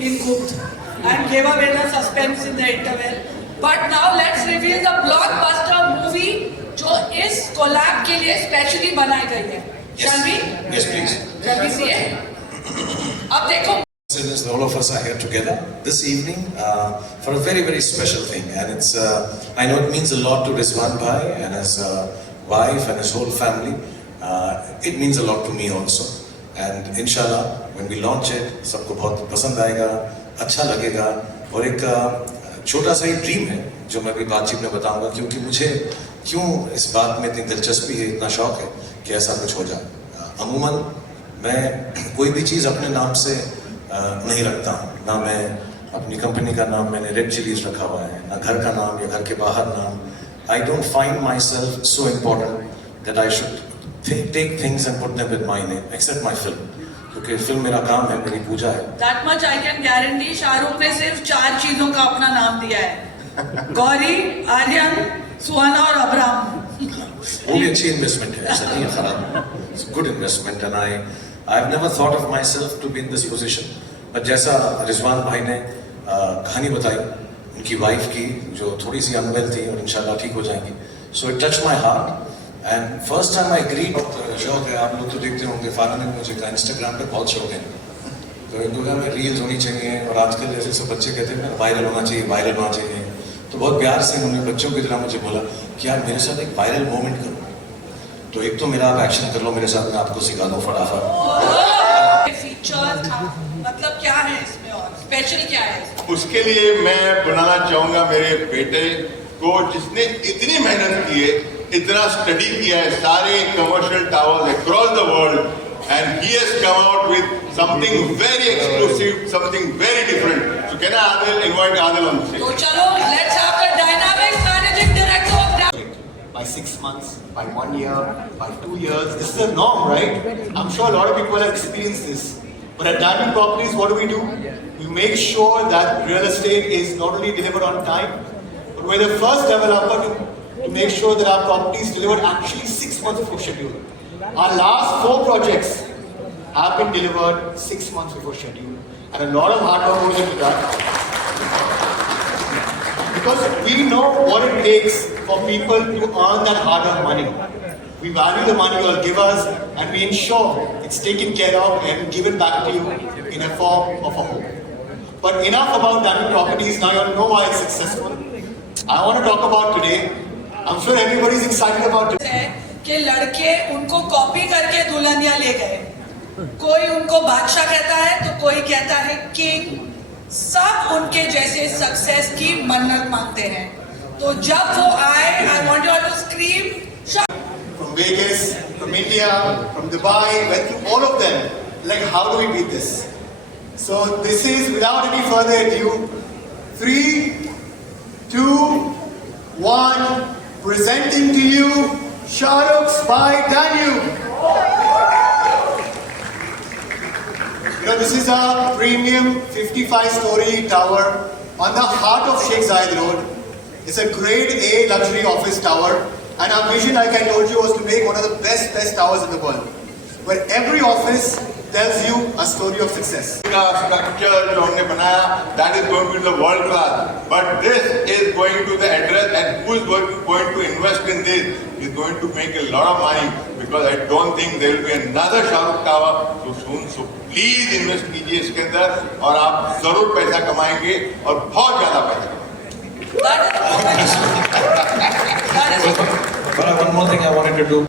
in cooked and gave away the suspense in the interval. But now let's reveal the blockbuster movie जो इस collab के लिए specially बनाई गई है. Shall we? Yes, please. Shall we see it? अब देखो. Since all of us are here together this evening for a very, very special thing, and it's I know it means a lot to Rizwan Bhai and his wife and his whole family. It means a lot to me also, and inshallah when we launch it, सबको बहुत पसंद आएगा, अच्छा लगेगा और एक छोटा सा ही ड्रीम है जो मैं भी बातचीत में बताऊंगा क्योंकि मुझे क्यों इस बात में इतनी दिलचस्पी है, इतना शौक है कि ऐसा कुछ हो जाए. अमूमन मैं कोई भी चीज़ अपने नाम से नहीं रखता हूँ, ना मैं अपनी कंपनी का नाम मैंने रेड चिलीज रखा हुआ है, ना घर का नाम या घर के बाहर नाम. I don't find myself so important that I should take things and put them with my name except my film, क्योंकि फिल्म मेरा काम है, मेरी पूजा है. That much I can guarantee. Shahrukh ने सिर्फ 4 चीजों का अपना नाम दिया है, गौरी, आर्यन, सुहाना और अब्राम. वो भी अच्छी इन्वेस्टमेंट है, ऐसा नहीं है खराब. It's good investment and I have never thought of myself to be in this position. But जैसा रिजवान भाई ने कहानी बताई उनकी वाइफ की जो थोड़ी सी अनवेल थी और इंशाल्लाह ठीक हो जाएंगी, so it touch my heart and first time I agreed. शौक है, आप लोग तो देखते होंगे, फारा ने मुझे कहा इंस्टाग्राम पे बहुत शौक है, तो इनको कहा मैं रील्स होनी चाहिए और आजकल जैसे सब बच्चे कहते हैं वायरल होना चाहिए, वायरल होना चाहिए. तो बहुत प्यार से उन्होंने बच्चों की तरह मुझे बोला कि यार मेरे साथ एक वायरल मोमेंट करो. तो एक तो मेरा आप एक्शन कर लो मेरे साथ, मैं आपको सिखा दूँ फटाफट. फीचर था, मतलब क्या है इसमें और स्पेशल क्या है? उसके लिए मैं बुलाना चाहूंगा मेरे बेटे को जिसने इतनी मेहनत की है, इतना स्टडी किया है सारे commercial towers across the world, and he has come out with something very exclusive, something very different. So can I invite Adil on the stage? तो चलो, let's have the dynamic managing director of by 6 months, by 1 year, by 2 years. This is a norm, right? I'm sure a lot of people have experienced this. But at Diamond Properties, what do? We make sure that real estate is not only delivered on time, but we're the first developer to make sure that our properties delivered actually 6 months before schedule. Our last 4 projects have been delivered 6 months before schedule. And a lot of hard work goes into that. Because we know what it takes for people to earn that hard-earned money. We value the money you all give us and we ensure it's taken care of and given back to you in a form of a home. But enough about Diamond Properties, now you all know why it's successful. I want to talk about today. I'm sure everybody's excited about it. कि लड़के उनको copy करके दुल्हनिया ले गए. कोई उनको बादशाह कहता है तो कोई कहता है किंग. सब उनके जैसे सक्सेस की मन्नत मांगते हैं. तो जब वो आए, I want you all to scream. From Vegas, from India, from Dubai, went through all of them. Like, how do we beat this? So this is, without any further ado, 3, 2, 1, presenting to you Shahrukh by Danube. You know, this is a premium 55-story tower on the heart of Sheikh Zayed Road. It's a grade A luxury office tower. And our vision, like I told you, was to make one of the best towers in the world, where every office tells you a story of success. Structure जो हमने बनाया, that is going to be the world class. But this is going to the address, and who is going to invest in this is going to make a lot of money, because I don't think there will be another Shahrukh Tower so soon. So please invest कीजिए इसके अंदर और आप जरूर पैसा कमाएंगे और बहुत ज़्यादा पैसा. That is But one more thing I wanted to do.